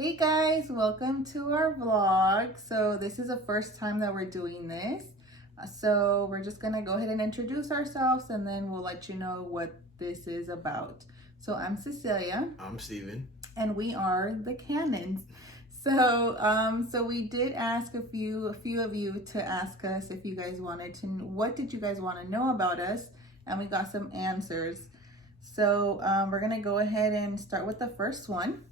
Hey guys, welcome to our vlog. So this is the first time that we're doing this. So we're just gonna go ahead and introduce ourselves and then we'll let you know what this is about. So I'm Cecilia. I'm Steven. And we are the Cannons. So we did ask a few of you to ask us if you guys wanted to, what did you guys want to know about us? And we got some answers. So we're gonna go ahead and start with the first one.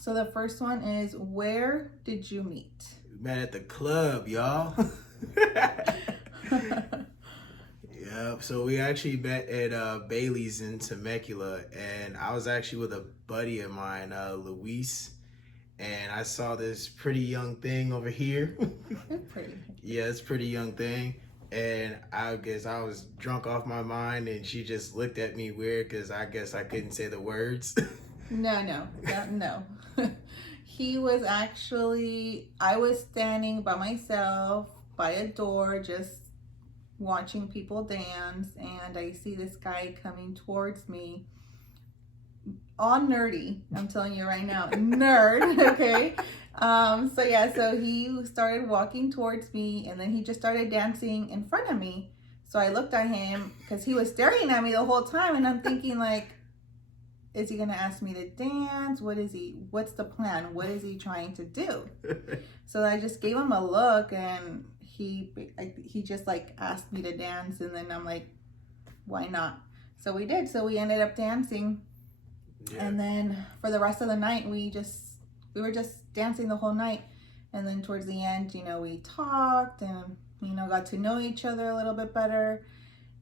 So the first one is, where did you meet? We met at the club, y'all. Yep. So we actually met at Bailey's in Temecula, and I was actually with a buddy of mine, Luis, and I saw this pretty young thing over here. Pretty. Yeah, it's a pretty young thing. And I guess I was drunk off my mind, and she just looked at me weird because I guess I couldn't say the words. No. He was actually, I was standing by myself by a door just watching people dance, and I see this guy coming towards me, all nerdy. I'm telling you right now, nerd. Okay. So he started walking towards me, and then he just started dancing in front of me. So I looked at him because he was staring at me the whole time, and I'm thinking like, is he gonna ask me to dance? What's the plan? What is he trying to do? So I just gave him a look, and he just like asked me to dance, and then I'm like, why not? So we did. So we ended up dancing. Yeah. And then for the rest of the night, we were just dancing the whole night. And then towards the end, we talked and, got to know each other a little bit better.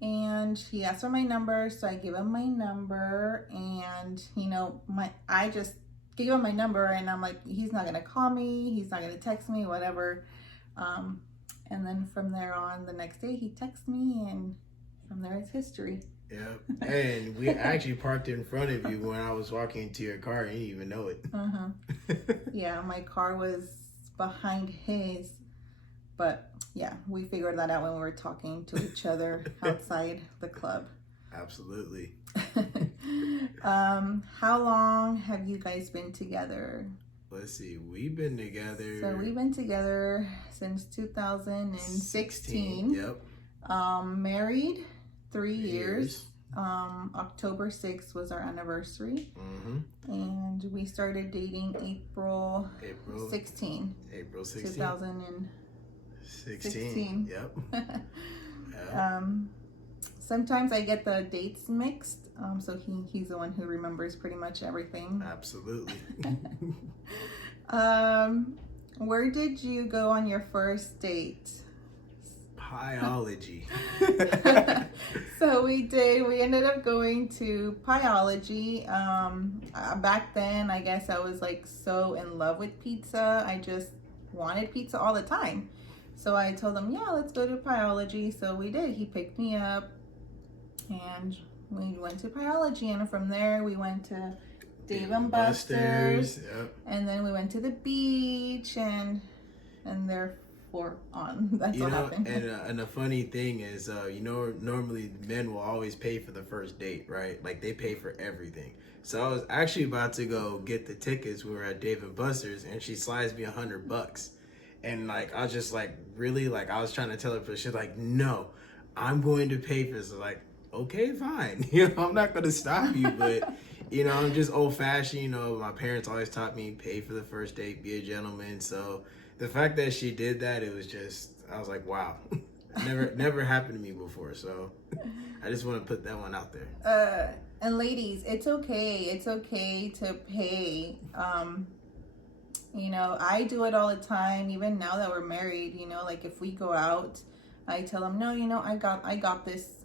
And he asked for my number, so I gave him my number. And, I just gave him my number, and I'm like, he's not going to call me. He's not going to text me, whatever. And then from there on, the next day, he texted me, and from there, it's history. Yeah, and we actually parked in front of you when I was walking to your car, and you didn't even know it. Yeah, my car was behind his, but yeah, we figured that out when we were talking to each other outside the club. Absolutely. How long have you guys been together? Let's see, we've been together. So we've been together since 2016. Yep. Married 3 years. October 6th was our anniversary. Mm-hmm. And we started dating April 16. April 16. 2016. Yep. Sometimes I get the dates mixed. So he's the one who remembers pretty much everything. Absolutely. Where did you go on your first date? Pieology. So we ended up going to Pieology. Back then, I guess I was like so in love with pizza. I just wanted pizza all the time. So I told him, yeah, let's go to Pieology. So we did. He picked me up and we went to Pieology, and from there we went to Dave and Buster's. Yep. And then we went to the beach, and therefore on. That's what happened. And the funny thing is, normally men will always pay for the first date, right? Like they pay for everything. So I was actually about to go get the tickets. We were at Dave and Buster's, and she slides me $100. And like I was just like, really? Like I was trying to tell her, but she's like, no, I'm going to pay for this. So like, okay, fine. I'm not gonna stop you, but I'm just old fashioned. My parents always taught me pay for the first date, be a gentleman. So the fact that she did that, it was just, I was like, wow, never happened to me before. So I just want to put that one out there. And ladies, it's okay to pay. I do it all the time, even now that we're married. Like if we go out, I tell him, no, I got this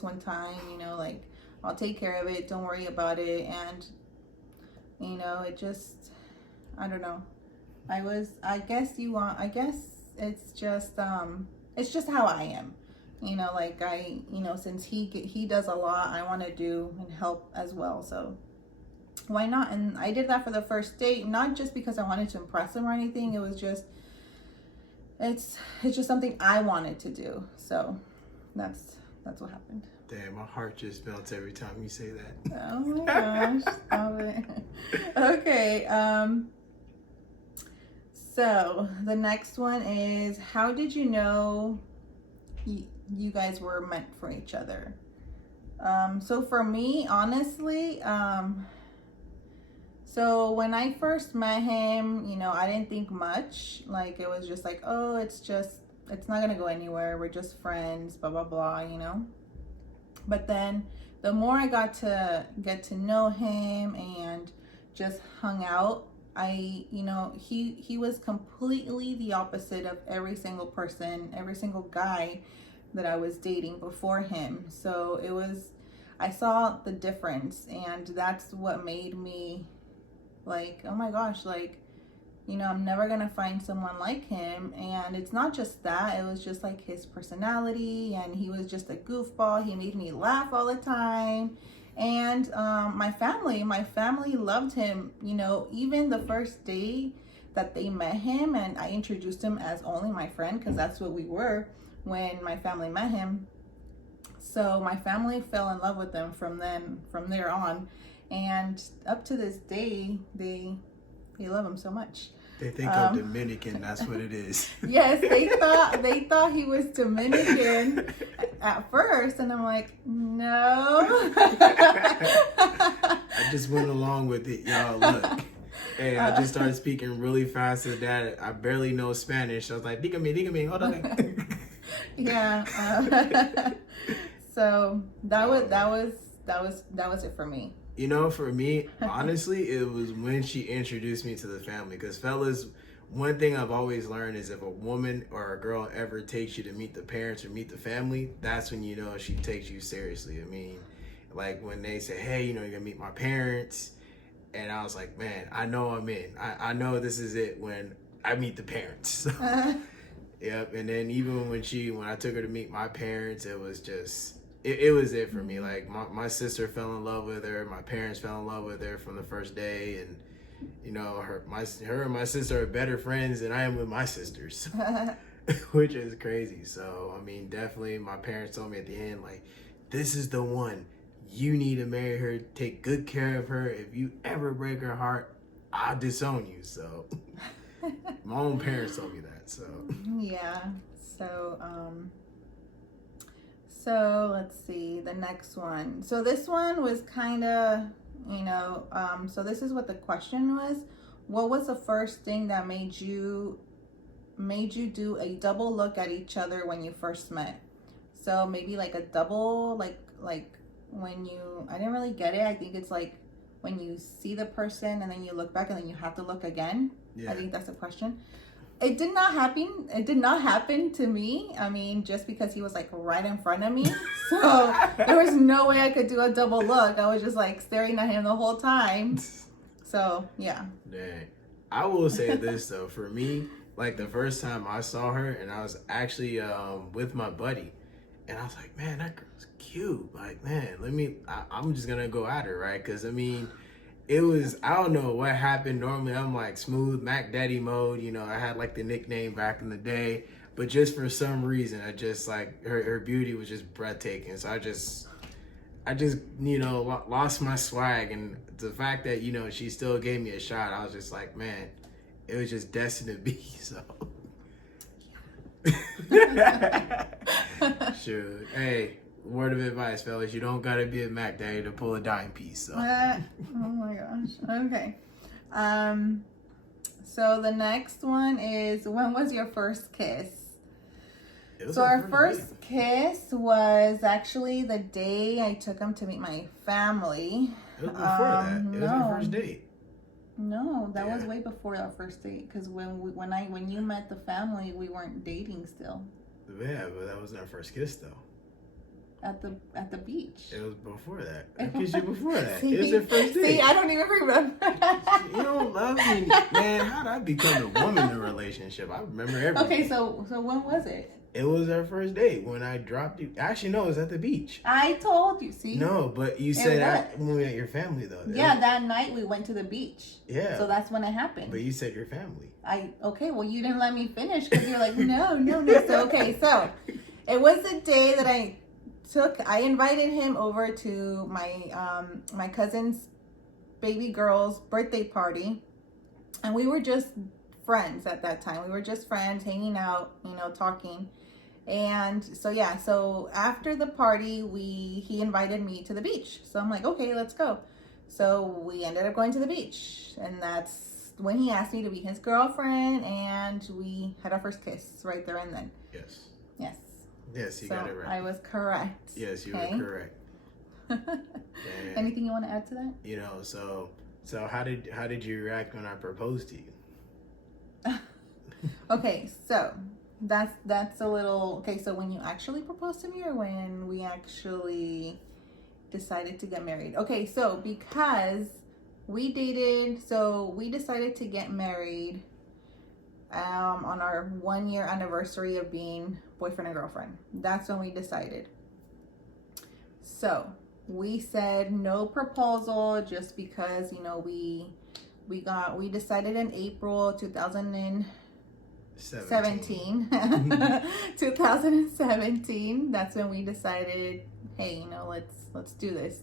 one time, like I'll take care of it, don't worry about it. And it just, I don't know, I guess it's just how I am, like since he does a lot, I want to do and help as well, so why not? And I did that for the first date, not just because I wanted to impress him or anything. It was just, it's just something I wanted to do. So that's what happened. Damn, my heart just melts every time you say that. Oh my gosh, stop it. Okay, So the next one is, how did you know you guys were meant for each other? So for me, honestly, so when I first met him, I didn't think much. Like, it was just like, oh, it's not gonna go anywhere. We're just friends, blah, blah, blah. But then the more I got to get to know him and just hung out, he was completely the opposite of every single person, every single guy that I was dating before him. So I saw the difference, and that's what made me like, oh my gosh, like, I'm never gonna find someone like him. And it's not just that, it was just like his personality, and he was just a goofball. He made me laugh all the time. And my family loved him. Even the first day that they met him, and I introduced him as only my friend, because that's what we were when my family met him. So my family fell in love with him from there on, and up to this day, they love him so much. They think I'm Dominican. That's what it is. Yes, they thought he was Dominican at first, and I'm like, no. I just went along with it, y'all. Look, hey, I just started speaking really fast to that. I barely know Spanish. I was like, dígame, hold on. Yeah. So that was it for me. For me, honestly, it was when she introduced me to the family. Because fellas, one thing I've always learned is if a woman or a girl ever takes you to meet the parents or meet the family, that's when you know she takes you seriously. I mean, like when they say, hey, you're gonna meet my parents, and I was like, man, I know I'm in. I know this is it when I meet the parents. So, yep. And then even when I took her to meet my parents, it was just. It was it for me. Like my sister fell in love with her. My parents fell in love with her from the first day, and her and my sister are better friends than I am with my sisters, which is crazy. So I mean, definitely, my parents told me at the end, like, this is the one. You need to marry her. Take good care of her. If you ever break her heart, I'll disown you. So my own parents told me that. So yeah. So let's see the next one. So this one was kind of, so this is what the question was. What was the first thing that made you do a double look at each other when you first met? So maybe like a double, like when I didn't really get it. I think it's like when you see the person and then you look back and then you have to look again. Yeah. I think that's the question. It did not happen. It did not happen to me. I mean, just because he was like right in front of me. So there was no way I could do a double look. I was just like staring at him the whole time. So, yeah. Dang. I will say this though. For me, like the first time I saw her, and I was actually with my buddy. And I was like, man, that girl's cute. Like, man, I'm just going to go at her, right? Because, I mean, it was, I don't know what happened. Normally I'm like smooth Mac Daddy mode. I had like the nickname back in the day, but just for some reason, I just like her beauty was just breathtaking. So I just lost my swag, and the fact that, she still gave me a shot, I was just like, man, it was just destined to be. So sure. Hey, word of advice, fellas, you don't gotta be a Mac Daddy to pull a dime piece. So. Oh my gosh. Okay. So the next one is, when was your first kiss? So our first kiss was actually the day I took him to meet my family. It was before that. It was our first date. No, that was way before our first date. Because when you met the family, we weren't dating still. Yeah, but that wasn't our first kiss though. At the beach. It was before that. I kissed you before that. See, it was your first date. See, I don't even remember. You don't love me, man. How'd I become the woman in a relationship? I remember everything. Okay, so when was it? It was our first date when I dropped you. Actually, no, it was at the beach. I told you. See. No, but you said when we met your family though. Yeah, that night we went to the beach. Yeah. So that's when it happened. But you said your family. Okay, well you didn't let me finish because you're like no. So so it was the day that I invited him over to my cousin's baby girl's birthday party, and we were just friends at that time. We were just friends hanging out, talking. And so yeah, so after the party, he invited me to the beach. So I'm like, okay, let's go. So we ended up going to the beach, and that's when he asked me to be his girlfriend, and we had our first kiss right there and then. Yes. Yes. Yes, you So got it right. I was correct. Yes, you Okay. were correct. And, Anything you want to add to that? you know, so how did you react when I proposed to you? Okay, so that's a little okay. So when you actually proposed to me, or when we actually decided to get married? Okay, so because we dated, so we decided to get married on our 1 year anniversary of being boyfriend and girlfriend. That's when we decided. So we said no proposal, just because we decided in April 2017 2017. That's when we decided, hey, let's do this.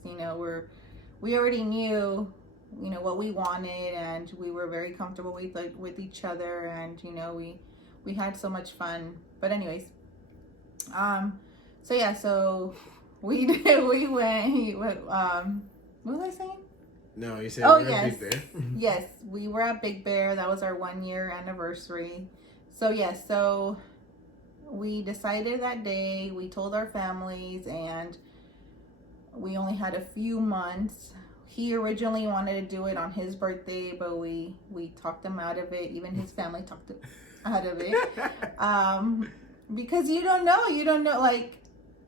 We already knew what we wanted, and we were very comfortable with each other, and we had so much fun. But anyways, so yeah, so we went, what was I saying? No, you said Oh, we were at yes. Big Bear. Yes, we were at Big Bear. That was our 1 year anniversary. So yes, so we decided that day, we told our families, and we only had a few months. He originally wanted to do it on his birthday, but we talked him out of it. Even his family talked him out of it. Because you don't know, like,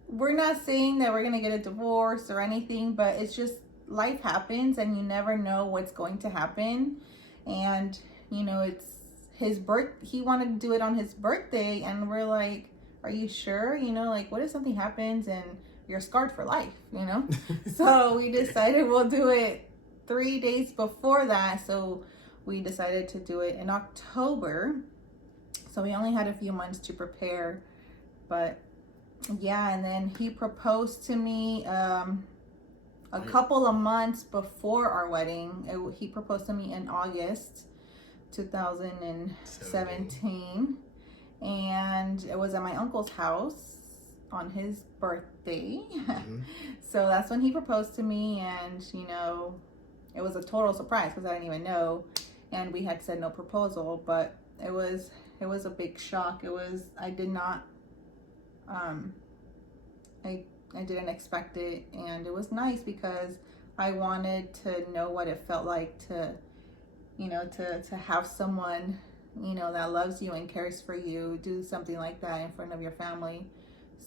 we're not saying that we're going to get a divorce or anything, but it's just life happens, and you never know what's going to happen. And, it's his he wanted to do it on his birthday, and we're like, are you sure? Like, what if something happens and you're scarred for life, So we decided we'll do it 3 days before that. So we decided to do it in October. So we only had a few months to prepare, but yeah. And then he proposed to me a couple of months before our wedding. He proposed to me in August 2017, and it was at my uncle's house on his birthday. Mm-hmm. So that's when he proposed to me, and it was a total surprise because I didn't even know, and we had said no proposal, but it was a big shock. I did not I didn't expect it, and it was nice because I wanted to know what it felt like to have someone that loves you and cares for you do something like that in front of your family.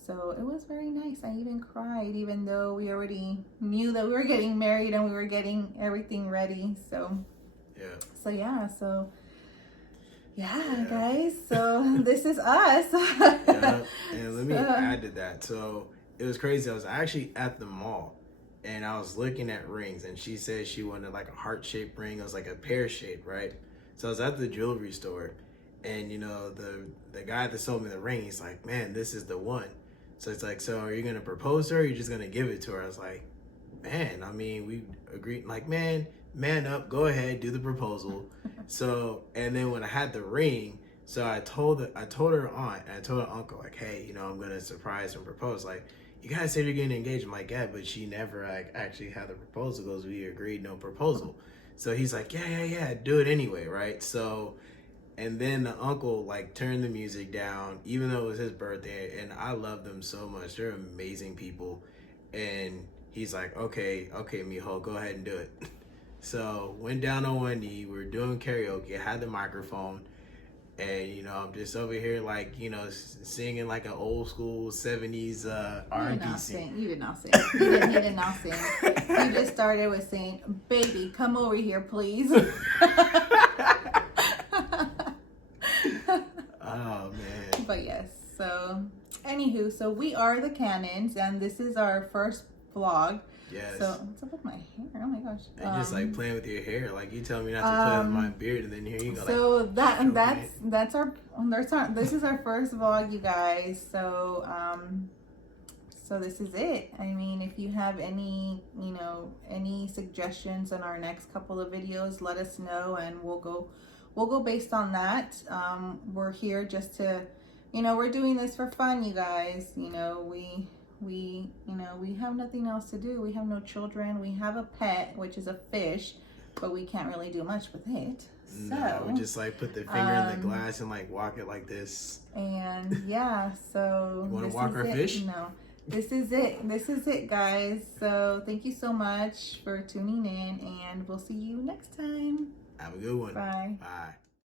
So it was very nice. I even cried, even though we already knew that we were getting married and we were getting everything ready. So yeah, guys, so this is us. Yeah. And let me add to that. So it was crazy. I was actually at the mall, and I was looking at rings, and she said she wanted like a heart-shaped ring. It was like a pear-shaped, right? So I was at the jewelry store, and the guy that sold me the ring, he's like, man, this is the one. So it's like, so are you gonna propose to her, or are you just gonna give it to her? I was like, man, I mean, we agreed, like, man up, go ahead, do the proposal. So, and then when I had the ring, so I told her aunt, and I told her uncle, like, hey, I'm gonna surprise and propose. Like, you guys said you're getting engaged. I'm like, yeah, but she never actually had the proposal, because we agreed no proposal. So he's like, yeah, do it anyway, right? So, and then the uncle like turned the music down, even though it was his birthday, and I love them so much. They're amazing people. And he's like, okay, mijo, go ahead and do it. So went down on one knee. We were doing karaoke. I had the microphone, and I'm just over here like singing like an old school 70s R&B sing. You did not sing. He did not sing. You just started with saying, "Baby, come over here, please." Oh man. But yes. So, anywho, so we are the Cannons, and this is our first vlog. Yes. So what's up with my hair? Oh my gosh. And just like playing with your hair, like you tell me not to play with my beard, and then here you go. So like, that's our this is our first vlog, you guys. So so this is it. I mean, if you have any any suggestions on our next couple of videos, let us know, and we'll we'll go based on that. We're here just to, you know, we're doing this for fun, you guys. You know, we have nothing else to do. We have no children. We have a pet, which is a fish, but we can't really do much with it. No, we just like put the finger in the glass and like walk it like this. And yeah, so you want to walk our fish? No, this is it. This is it, guys. So thank you so much for tuning in, and we'll see you next time. Have a good one. Bye. Bye.